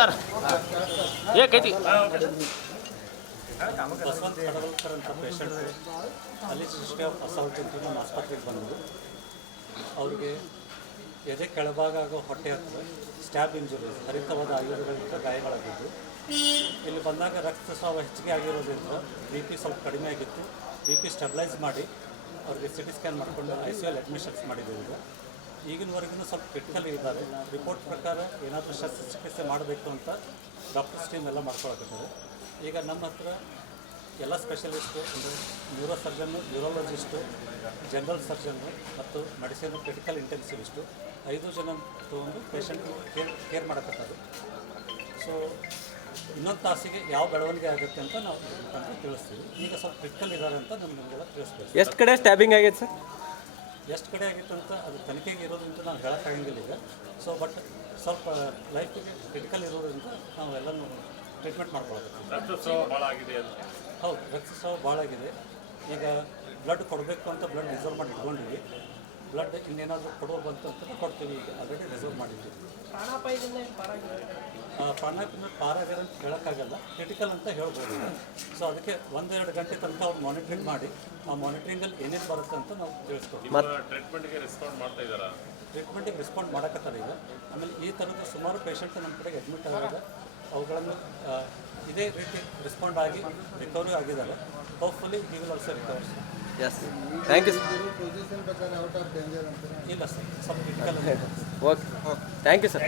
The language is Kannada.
ಸರ್ ಕೈತಿ ಬಸವಂತ ಕಡವಲ್ಕರ್ ಅಂತ ಪೇಷಂಟ್ ಅಲ್ಲಿ ಹಿಸ್ಟ್ರಿ ಆಫ್ ಅಸಾಲ್ಟ್ ಅಂತ ನಮ್ಮ ಆಸ್ಪತ್ರೆಗೆ ಬಂದರು. ಅವ್ರಿಗೆ ಎದೆ ಕೆಳಭಾಗ ಆಗೋ ಹೊಟ್ಟೆ ಹತ್ತಿರ ಸ್ಟ್ಯಾಬ್ ಇಂಜುರೀಸ್, ಹರಿತವಾದ ಆಯುಧಗಳಿಂದ ಗಾಯಗಳಾಗಿದ್ದು, ಇಲ್ಲಿ ಬಂದಾಗ ರಕ್ತಸ್ರಾವ ಹೆಚ್ಚಿಗೆ ಆಗಿರೋದ್ರಿಂದ ಬಿ ಪಿ ಸ್ವಲ್ಪ ಕಡಿಮೆ ಆಗಿತ್ತು. ಬಿ ಪಿ ಸ್ಟೆಬಿಲೈಸ್ ಮಾಡಿ ಅವ್ರಿಗೆ ಸಿಟಿ ಸ್ಕ್ಯಾನ್ ಮಾಡಿಕೊಂಡು ICU ಅಡ್ಮಿಷನ್ಸ್ ಮಾಡಿದ್ದೀವಿ. ಈಗಿನವರೆಗೂ ಸ್ವಲ್ಪ ಕ್ರಿಟಿಕಲ್ ಇದ್ದಾರೆ. ರಿಪೋರ್ಟ್ ಪ್ರಕಾರ ಏನಾದರೂ ಶಸ್ತ್ರಚಿಕಿತ್ಸೆ ಮಾಡಬೇಕು ಅಂತ ಡಾಕ್ಟರ್ಸ್ ಟೀಮ್ ಎಲ್ಲ ಮಾಡ್ಕೊಳಕತ್ತದೆ. ಈಗ ನಮ್ಮ ಹತ್ರ ಎಲ್ಲ ಸ್ಪೆಷಲಿಸ್ಟು ಅಂದರೆ ನ್ಯೂರೋ ಸರ್ಜನ್ನು, ನ್ಯೂರಾಲಜಿಸ್ಟು, ಜನರಲ್ ಸರ್ಜನ್ನು ಮತ್ತು ಮೆಡಿಸಿನ್ ಕ್ರಿಟಿಕಲ್ ಇಂಟೆನ್ಸಿವಿಸ್ಟು 5 ಜನ ತೊಗೊಂಡು ಪೇಷಂಟ್ ಕೇರ್ ಮಾಡಕತ್ತದು. ಸೊ ಇನ್ನೊಂದು ತಾಸಿಗೆ ಯಾವ ಬೆಳವಣಿಗೆ ಆಗುತ್ತೆ ಅಂತ ನಾವು ಅಂತ ತಿಳಿಸ್ತೀವಿ. ಈಗ ಸ್ವಲ್ಪ ಕ್ರಿಟಿಕಲ್ ಇದ್ದಾರೆ ಅಂತ ನಮಗೆಲ್ಲ ತಿಳಿಸ್ಬೇಕು. ಎಷ್ಟು ಕಡೆ ಸ್ಟ್ಯಾಬಿಂಗ್ ಆಗೈತೆ ಸರ್? ಎಷ್ಟು ಕಡೆ ಆಗಿತ್ತು ಅಂತ ಅದು ತನಿಖೆಗೆ ಇರೋದ್ರಿಂದ ನಾವು ಹೇಳೋಕ್ಕಾಗಂಗಿಲ್ಲ ಈಗ. ಸೊ ಬಟ್ ಸ್ವಲ್ಪ ಲೈಫಿಗೆ ಕ್ರಿಟಿಕಲ್ ಇರೋದ್ರಿಂದ ನಾವು ಎಲ್ಲನೂ ಟ್ರೀಟ್ಮೆಂಟ್ ಮಾಡ್ಕೊಳ್ಬೇಕು. ರಕ್ತಸ್ರಾವ ಭಾಳ ಆಗಿದೆ ಅಂತ. ಹೌದು, ರಕ್ತಸ್ರಾವ ಭಾಳ ಆಗಿದೆ. ಈಗ ಬ್ಲಡ್ ಕೊಡಬೇಕು ಅಂತ ಬ್ಲಡ್ ರಿಸರ್ವ್ ಮಾಡಿ ಇಟ್ಕೊಂಡಿವಿ. ಬ್ಲಡ್ ಇನ್ನೇನಾದರೂ ಕೊಡೋರು ಬಂತು ಅಂತ ಕೊಡ್ತೀವಿ. ಈಗ ಆಲ್ರೆಡಿ ರಿಸರ್ವ್ ಮಾಡಿದ್ದೀವಿ. ಪ್ರಾಣಾಪಾಯದಿಂದ ಪಾರಾಗಿದೆ ಅಂತ ಹೇಳೋಕ್ಕಾಗಲ್ಲ, ಕ್ರಿಟಿಕಲ್ ಅಂತ ಹೇಳ್ಬೋದು. ಸೊ ಅದಕ್ಕೆ 1-2 ಗಂಟೆ ತನಕ ಅವ್ರು ಮಾನಿಟ್ರಿಂಗ್ ಮಾಡಿ ಆ ಮಾನಿಟ್ರಿಂಗಲ್ಲಿ ಏನೇನು ಬರುತ್ತೆ ಅಂತ ನಾವು ತಿಳಿಸ್ಕೊಡ್ತೀವಿ. ಟ್ರೀಟ್ಮೆಂಟ್ಗೆ ರೆಸ್ಪಾಂಡ್ ಮಾಡ್ತಾ ಇದ್ದಾರಾ? ಟ್ರೀಟ್ಮೆಂಟಿಗೆ ರೆಸ್ಪಾಂಡ್ ಮಾಡೋಕತ್ತಾರೆ ಈಗ. ಆಮೇಲೆ ಈ ಥರದ ಸುಮಾರು ಪೇಷಂಟ್ ನಮ್ಮ ಕಡೆಗೆ ಅಡ್ಮಿಟ್ ಆಗಿದೆ. ಅವುಗಳನ್ನು ಇದೇ ರೀತಿ ರೆಸ್ಪಾಂಡ್ ಆಗಿ ರಿಕವರಿ ಆಗಿದ್ದಾರೆ. Hopefully he will also recover. Yes, thank you sir. ಇಲ್ಲ ಸರ್, ಸ್ವಲ್ಪ critical. Okay, thank you sir.